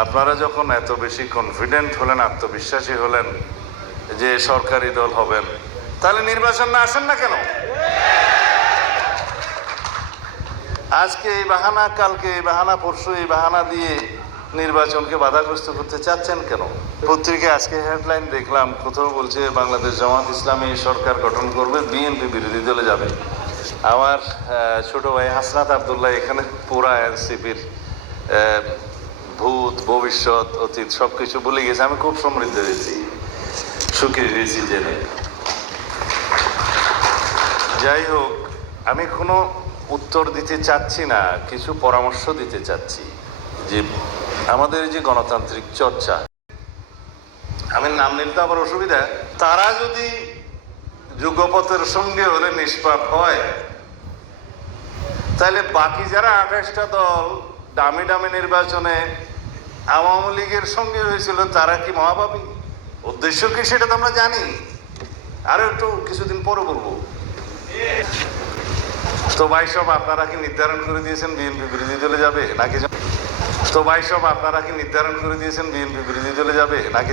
আপনারা যখন এত বেশি কনফিডেন্ট হলেন, আত্মবিশ্বাসী হলেন যে সরকারি দল হবেন, তাহলে নির্বাচন না আসেন না কেন? আজকে এই বাহানা, কালকে এই বাহানা, পরশু এই বাহানা দিয়ে নির্বাচনকে বাধাগ্রস্ত করতে চাচ্ছেন কেন? পত্রিকায় আজকে হেডলাইন দেখলাম, কোথাও বলছে, বাংলাদেশ জামাত ইসলামী সরকার গঠন করবে বিএনপি বিরোধী দলে যাবে। আমার ছোট ভাই হাসনাত আবদুল্লাহ এখানে পুরা এনসিপির ভবিষ্যৎ, অতীত সব কিছু বলে গেছে। আমি খুব সমৃদ্ধ হয়েছি। সুখী হয়েছি জেনে যাই হোক, আমি কোনো উত্তর দিতে চাচ্ছি না, কিছু পরামর্শ দিতে চাচ্ছি যে আমাদের যে গণতান্ত্রিক চর্চা, আমি নাম নিতে আমার অসুবিধা। তারা যদি যুগপথের সঙ্গে হলে নিষ্পাপ হয়, তাহলে বাকি যারা আঠাশটা দল দামি দামি নির্বাচনে আওয়ামী লীগের সঙ্গে হয়েছিল তারা কি মহাভাবী উদ্দেশ্য কি সেটা তো আমরা জানি। আরও একটু কিছুদিন পরে বলব। তো ভাই সব আপনারা কি নির্ধারণ করে দিয়েছেন বিএনপি বিরোধী দলে যাবে নাকি তো ভাই সব আপনারা কি নির্ধারণ করে দিয়েছেন বিএনপি বিরোধী দলে যাবে নাকি